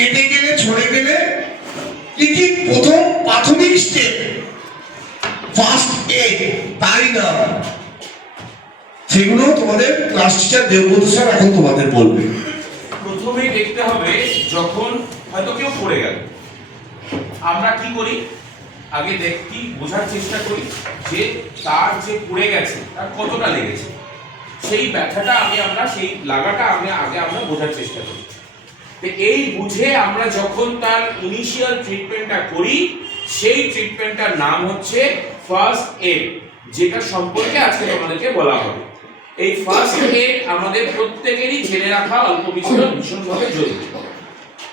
কেটে গেলে ছড়ে গেলে কি কি প্রথম প্রাথমিক স্টেপ ফার্স্ট এড তাই না, সেগুলো তোমাদের ক্লাস টিচার দেবব্রত স্যার এখন তোমাদের বলবে। প্রথমেই দেখতে হবে যখন হয়তো কেউ পড়ে গেল, আমরা কি করি আগে দেখি বোঝার চেষ্টা করি যে তার যে পড়ে গেছে তার কতটা লেগেছে, সেই ব্যথাটা আমরা সেই লাগাটা আগে আমরা বোঝার চেষ্টা করি। তো এই বুঝে আমরা যখন তার ইনিশিয়াল ট্রিটমেন্টটা করি, সেই ট্রিটমেন্টটার নাম হচ্ছে ফার্স্ট এড, যেটা সম্পর্কে আজকে তোমাদেরকে বলা হবে। এই ফার্স্ট এড আমাদের প্রত্যেকেরই জেনে রাখা অল্প বিস্তর ভীষণভাবে জরুরি,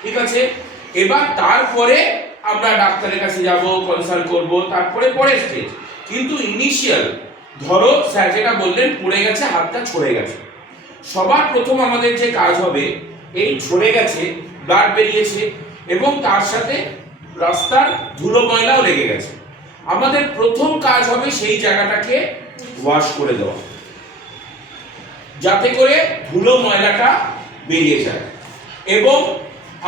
ঠিক আছে? এবার তারপরে আমরা ডাক্তারের কাছে যাব, কনসাল্ট করব, তারপরে পরের স্টেজ। কিন্তু ইনিশিয়াল ধরো স্যার যেটা বললেন পড়ে গেছে, হাতটা ছড়ে গেছে, সবার প্রথম আমাদের যে কাজ হবে, এই ছড়ে গেছে, ব্লাড বেরিয়েছে এবং তার সাথে রাস্তার ধুলো ময়লাও লেগে গেছে, আমাদের প্রথম কাজ হবে সেই জায়গাটাকে ওয়াশ করে দেওয়া, যাতে করে ধুলো ময়লাটা বেরিয়ে যায়। এবং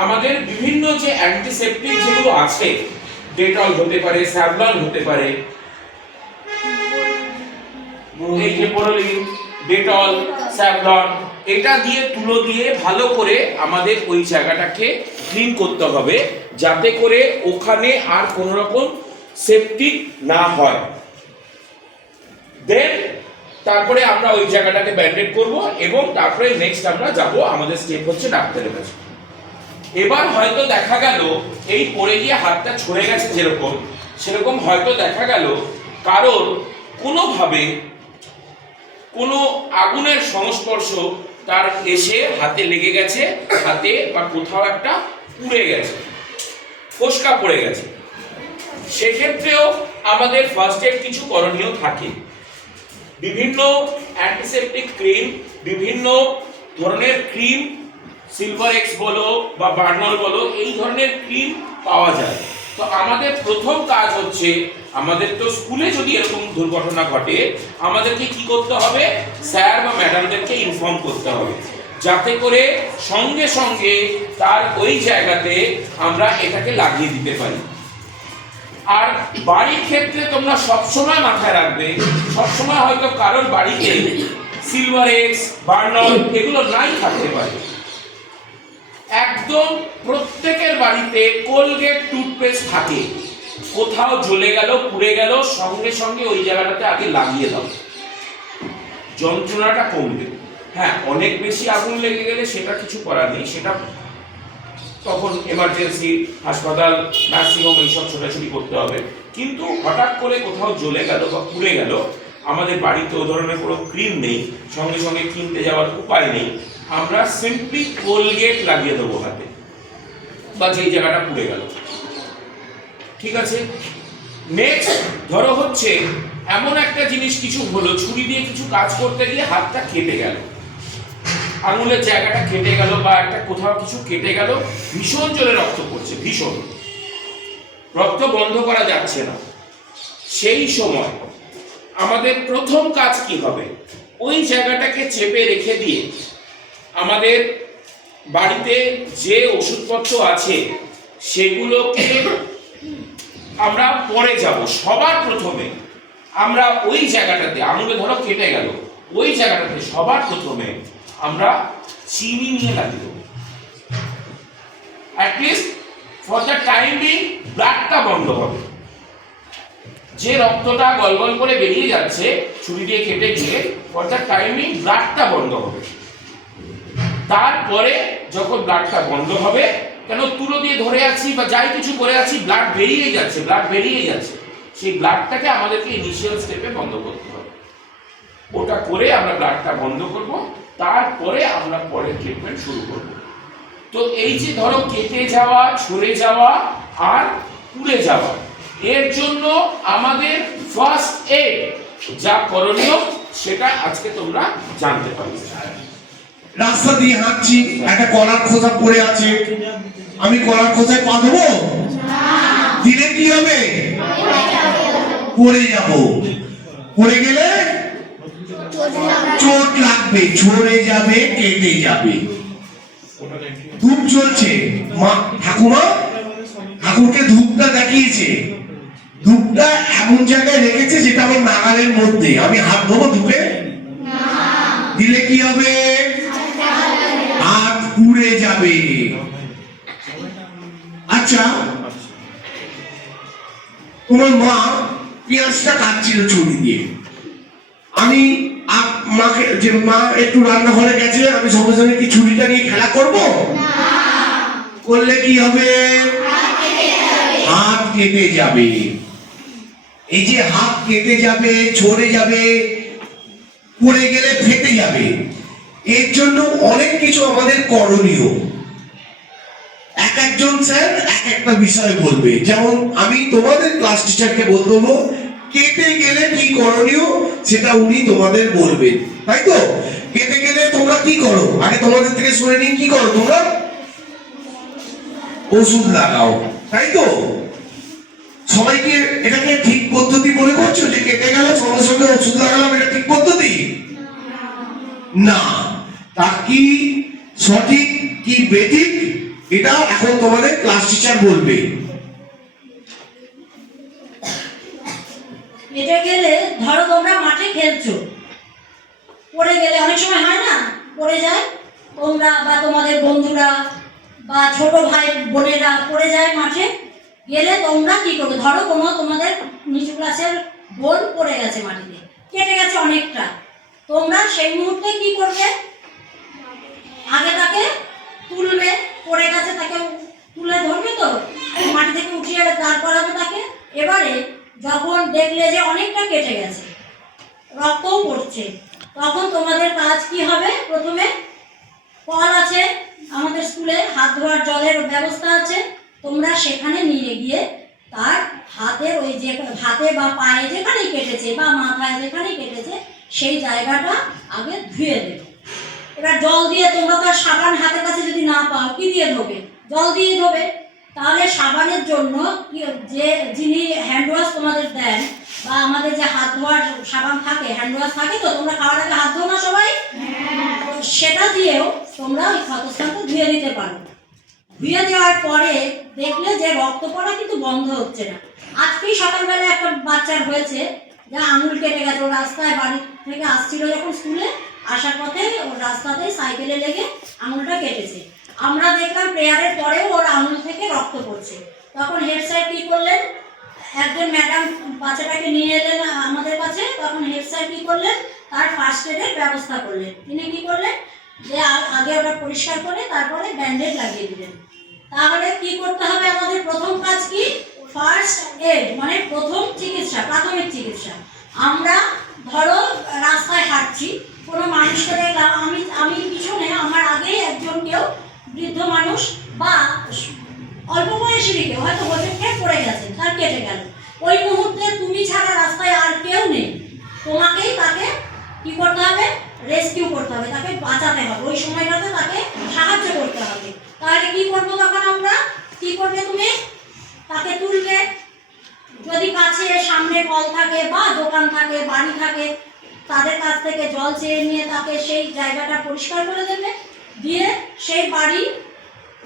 আমাদের বিভিন্ন যে অ্যান্টিসেপটিক যেগুলো আছে, ডেটল হতে পারে, স্যাভলন হতে পারে, এই যে বোরোলিন, ডেটল, স্যাভলন, এটা দিয়ে তুলো দিয়ে ভালো করে আমাদের ওই জায়গাটাকে ক্লিন করতে হবে, যাতে করে ওখানে আর কোনো রকম সেপটিক না হয়। দেন তারপরে আমরা ওই জায়গাটাকে ব্যান্ডেড করব এবং তারপরে নেক্সট আমরা যাব, আমাদের স্টেপ হচ্ছে ডাক্তারের কাছে। এবার হয়তো দেখা গেল এই পড়ে গিয়ে হাতটা ছড়ে গেছে, সেরকম হয়তো দেখা গেল কারোর কোনোভাবে কোনো আগুনের সংস্পর্শ তার এসে হাতে লেগে গেছে, হাতে বা কোথাও একটা পুড়ে গেছে, ফোস্কা পড়ে গেছে, সেক্ষেত্রেও আমাদের ফার্স্ট এড কিছু করণীয় থাকে। বিভিন্ন অ্যান্টিসেপটিক ক্রিম, বিভিন্ন ধরনের ক্রিম, সিলভার এক্স বলো বা বার্নল বলো, এই ধরনের ক্রিম পাওয়া যায়। তো আমাদের প্রথম কাজ হচ্ছে, আমাদের তো স্কুলে যদি এরকম দুর্ঘটনা ঘটে, আমাদেরকে কি করতে হবে, স্যার বা ম্যাডামদেরকে ইনফর্ম করতে হবে, যাতে করে সঙ্গে সঙ্গে তার ওই জায়গাতে আমরা এটাকে লাগিয়ে দিতে পারি। আর বাড়ির ক্ষেত্রে তোমরা সবসময় মাথায় রাখবে, সবসময় হয়তো কারোর বাড়িতে সিলভার এক্স, বার্নল এগুলো নাই থাকতে পারে, একদম প্রত্যেকের বাড়িতে কোলগেট টুথপেস্ট থাকে। কোথাও জ্বলে গেল, পুড়ে গেল, সঙ্গে সঙ্গে ওই জায়গাটাতে আগে লাগিয়ে দাও, যন্ত্রণাটা কমবে। হ্যাঁ, অনেক বেশি আগুন লেগে গেলে সেটা কিছু করার নেই, সেটা তখন এমার্জেন্সি হাসপাতাল, নার্সিংহোম এইসব ছোটাছুটি করতে হবে। কিন্তু হঠাৎ করে কোথাও জ্বলে গেল বা পুড়ে গেল, আমাদের বাড়িতে ও ধরনের কোনো ক্রিম নেই, সঙ্গে সঙ্গে কিনতে যাওয়ার উপায় নেই, আমরা সিম্পলি কোলগেট লাগিয়ে দেবো হাতে বা যেই জায়গাটা পুড়ে গেল, ঠিক আছে? নেক্সট ধরো হচ্ছে এমন একটা জিনিস কিছু হলো, ছুরি দিয়ে কিছু কাজ করতে গিয়ে হাতটা কেটে গেল, আঙুলের জায়গাটা কেটে গেল বা একটা কোথাও কিছু কেটে গেল, ভীষণ জোরে রক্ত পড়ছে, ভীষণ রক্ত বন্ধ করা যাচ্ছে না, সেই সময় আমাদের প্রথম কাজ কি হবে, ওই জায়গাটাকে চেপে রেখে দিয়ে আমাদের বাড়িতে যে ওষুধপত্র আছে সেগুলোকে আমরা পরে যাব। সবার প্রথমে আমরা ওই জায়গাটাতে, আঙুলে ধরো কেটে গেল, ওই জায়গাটাতে সবার প্রথমে আমরা চিনি নিয়ে লাগিয়ে দেবো, at least for the time being ব্লাডটা বন্ধ হবে, যে রক্তটা গলগল করে বেরিয়ে যাচ্ছে ছুরি দিয়ে কেটে গিয়ে, ফর দ্য টাইম বিং ব্লাডটা বন্ধ হবে। তারপরে যখন ব্লাডটা বন্ধ হবে, কেন তুলো দিয়ে ধরে আছি বা যাই কিছু করে আছি, ব্লাড বেরিয়ে যাচ্ছে, সেই ব্লাডটাকে আমাদেরকে ইনিশিয়াল স্টেপে বন্ধ করতে হবে। ওটা করে আমরা ব্লাডটা বন্ধ করব, তারপরে আমরা পরের ট্রিটমেন্ট শুরু করব। তো এই যে ধরো কেটে যাওয়া, ছড়ে যাওয়া আর পুড়ে যাওয়া, এর জন্য আমাদের ফার্স্ট এড যা করণীয় সেটা আজকে তোমরা জানতে পারবে। রাস্তা দিয়ে হাঁটছি, একটা কলার খোসা পড়ে আছে, আমি কলার খোসায় পা দেবো? দিলে কি হবে? পড়ে যাব, পড়ে গেলে চোট লাগবে, ঝরে যাবে, কেটে যাবে। ধূপ জ্বলছে, মা ঠাকুমা ঠাকুরকে ধূপটা দেখিয়েছে, ধূপটা এমন জায়গায় রেখেছে যেটা আমার নাগালের মধ্যে, আমি হাত দেবো ধূপে? দিলে কি হবে? হাত পুড়ে যাবে। আচ্ছা, তোমার মা পেঁয়াজটা কাটছিল ছুরি দিয়ে, আমি মাকে যে মা একটু রান্নাঘরে গেছে, আমি সঙ্গে সঙ্গে কি ছুরিটা নিয়ে খেলা করব? করলে কি হবে? হাত কেটে যাবে। এই যে হাত কেটে যাবে, ঝরে যাবে, পড়ে গেলে ফেটে যাবে, এর জন্য অনেক কিছু আমাদের করণীয়। এক একজন স্যার এক একটা বিষয় বলবে, যেমন আমি তোমাদের ক্লাস টিচারকে বলবো কেটে গেলে কি করণীয় সেটা উনি তোমাদের বলবেন, তাই তো? কেটে গেলে তোমরা কি করো? আগে তোমাদের থেকে শুনে নিন, কি করো তোমরা? ওষুধ লাগাও, তাই তো? সবাইকে এটাকে ঠিক পদ্ধতি মনে করছো যে কেটে গেল সঙ্গে সঙ্গে ওষুধ লাগালাম, এটা ঠিক পদ্ধতি না। তা কি সঠিক কি বেঠিক এটা এখন তোমাদের ক্লাস টিচার বলবে। কেটে গেলে ধরো তোমরা মাঠে খেলছো, পড়ে গেলে অনেক সময় হয় না, পড়ে যায়, তোমরা বা তোমাদের বন্ধুরা বা ছোট ভাই বোনেরা পড়ে যায় মাঠে গেলে, তোমরা কি করবে? ধরো কোনো তোমাদের নিচু ক্লাসের বোন পড়ে গেছে মাটিতে, কেটে গেছে অনেকটা, তোমরা সেই মুহূর্তে কি করবে? আগে তাকে তুলবে, পড়ে গেছে তাকে তুলে ধরবে, তো মাটি থেকে উঠিয়ে দাঁড় করাবে তাকে। এবারে যখন দেখলে যে অনেকটা কেটে গেছে, রক্তও পড়ছে, তখন তোমাদের কাজ কি হবে? প্রথমে কল আছে আমাদের স্কুলে, হাত ধোয়ার জলের ব্যবস্থা আছে, তোমরা সেখানে নিয়ে গিয়ে তার হাতের ওই যে হাতে বা পায়ে যেখানেই কেটেছে বা মাথায় যেখানেই কেটেছে সেই জায়গাটা আগে ধুয়ে দেবে। এবার জল দিয়ে, তোমরা তো সাবান হাতের কাছে যদি না পাও, কি দিয়ে ধোবে? জল দিয়ে ধোবে। তাহলে সাবানের জন্য যে যিনি হ্যান্ড ওয়াশ তোমাদের দেন, বা আমাদের যে হাত ধোয়ার সাবান থাকে, হ্যান্ড ওয়াশ থাকে, তো তোমরা খাওয়ার আগে হাত ধো না সবাই? সেটা দিয়েও তোমরা ওই ক্ষতস্থানটা ধুয়ে দিতে পারো। ধুয়ে দেওয়ার পরে দেখলে যে রক্ত পড়া কিন্তু বন্ধ হচ্ছে না। আজকেই সকালবেলা একটা বাচ্চার হয়েছে, যা আঙুল কেটে গেছে, ও রাস্তায় বাড়ি থেকে আসছিল যখন স্কুলে আসার পথে, ওর রাস্তাতে সাইকেলে লেগে আঙুলটা কেটেছে। আমরা দেখলাম প্রেয়ারের পরেও ওর আঙুল থেকে রক্ত পড়ছে। তখন হেড স্যার কী করলেন? একজন ম্যাডাম বাচ্চাটাকে নিয়ে এলেন আমাদের কাছে, তখন হেড স্যার কী করলেন? তার ফার্স্ট এডের ব্যবস্থা করলেন। তিনি কী করলেন? যে আগে ওটা পরিষ্কার করে তারপরে ব্যান্ডেজ লাগিয়ে দিলেন। তাহলে কি করতে হবে? আমাদের প্রথম কাজ কি? ফার্স্ট এড, মানে প্রথম চিকিৎসা, প্রাথমিক চিকিৎসা। আমরা ধরো রাস্তায় হাঁটছি, কোনো মানুষকে দেখলাম, আমি পিছনে, আমার আগেই একজন কেউ বৃদ্ধ মানুষ বা অল্প বয়সী কেউ হয়তো হোঁচট খেয়ে পড়ে গেছেন, তার কেটে গেল, ওই মুহূর্তে তুমি ছাড়া রাস্তায় আর কেউ নেই, তোমাকেই তাকে কি করতে হবে? রেস্কিউ করতে হবে, তাকে বাঁচাতে হবে, ওই সময়টাতে তাকে সাহায্য করতে হবে। তাহলে কি করবো তখন আমরা? কি করবে তুমি? তাকে তুলবে, যদি কাছে সামনে কল থাকে বা দোকান থাকে, বাড়ি থাকে, তাদের কাছ থেকে জল চেয়ে নিয়ে তাকে সেই জায়গাটা পরিষ্কার করে দেবে, দিয়ে সেই বাড়ি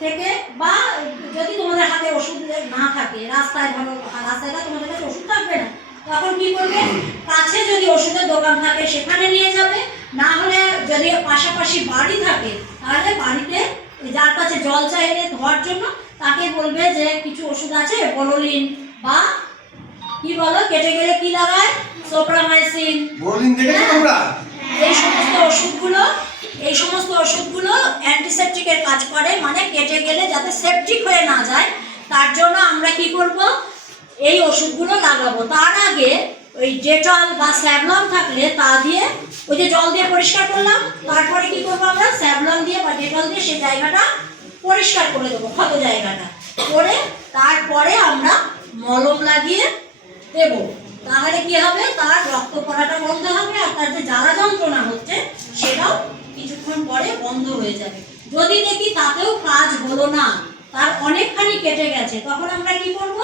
থেকে, বা যদি তোমাদের হাতে ওষুধ না থাকে, রাস্তায় ধরো রাস্তায় তোমাদের কাছে ওষুধ থাকবে না, তখন কি করবে? কাছে যদি ওষুধের দোকান থাকে সেখানে নিয়ে যাবে, না হলে যদি পাশাপাশি বাড়ি থাকে তাহলে বাড়িতে যার কাছে জল চাইলে ধোয়ার জন্য তাকে বলবে যে কিছু ওষুধ আছে, বোরোলিন বা কি বলো, কেটে গেলে কি লাগায়, সোপ্রামাইসিন, এই সমস্ত ওষুধগুলো অ্যান্টিসেপটিকের কাজ করে, মানে কেটে গেলে যাতে সেপটিক হয়ে না যায় তার জন্য আমরা কি করব? এই ওষুধগুলো লাগাবো। তার আগে ওই ডেটল বা স্যাভলন থাকলে তা দিয়ে, ওই যে জল দিয়ে পরিষ্কার করলাম, তারপরে কি করবো? আমরা স্যাভলন দিয়ে বা ডেটল দিয়ে সেই জায়গাটা পরিষ্কার করে দেবো, ক্ষত জায়গাটা করে, তারপরে আমরা মলম লাগিয়ে দেবো। তাহলে কি হবে? তার রক্ত পড়াটা বন্ধ হবে, আর তার যে জ্বালা যন্ত্রণা হচ্ছে সেটাও কিছুক্ষণ পরে বন্ধ হয়ে যাবে। যদি দেখি তাতেও কাজ হলো না, তার অনেকখানি কেটে গেছে, তখন আমরা কি করব?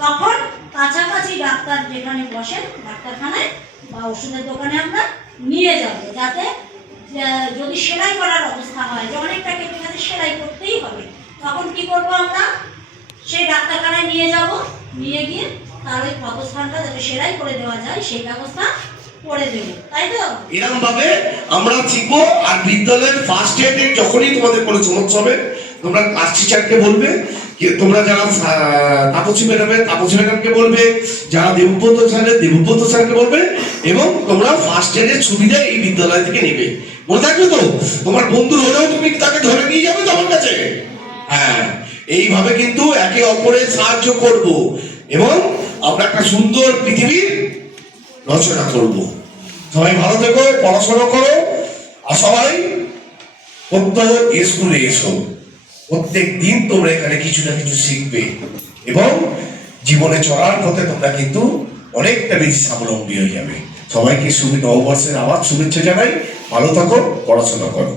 তখন কাছাকাছি ডাক্তার যেখানে বসেন, ডাক্তারখানায় বা ওষুধের দোকানে আমরা নিয়ে যাব, যাতে যদি সেলাই করার অবস্থা হয় যে অনেকটা কেটে গেছে, সেলাই করতেই হবে, তখন কি করব আমরা? সেই ডাক্তারখানায় নিয়ে যাব, নিয়ে গিয়ে তার ওই ক্ষতস্থানটা যাতে সেলাই করে দেওয়া যায় সেই ব্যবস্থা করে দেবো, তাই তো? এরকম ভাবে আমরা শিখবো। আর বিদ্যালয়ের ফার্স্ট এডে যখনই তোমাদের কোনো সমস্যা হবে, তোমরা ক্লাস টিচারকে বলবে, তোমরা যারা তাপসী ম্যাডামকে বলবে, যারা দেবব্রত স্যারকে বলবে, এবং তোমরা ফার্স্ট এডের সুবিধা এই বিদ্যালয় থেকে নেবে। মনে থাকবে তো? তোমার বন্ধু হলেও তুমি তাকে ধরে নিয়ে যাবে তোমার কাছে। হ্যাঁ, এইভাবে কিন্তু একে অপরের সাহায্য করব এবং আমরা একটা সুন্দর পৃথিবীর রচনা করব। সবাই ভালো থেকো, পড়াশোনা করো, আর সবাই প্রত্যহ স্কুলে এসো। প্রত্যেক দিন তোমরা এখানে কিছু না কিছু শিখবে এবং জীবনে চলার পথে তোমরা কিন্তু অনেকটা বেশি স্বাবলম্বী হয়ে যাবে। সবাইকে নববর্ষের আবার শুভেচ্ছা জানাই। ভালো থাকো, পড়াশোনা করো।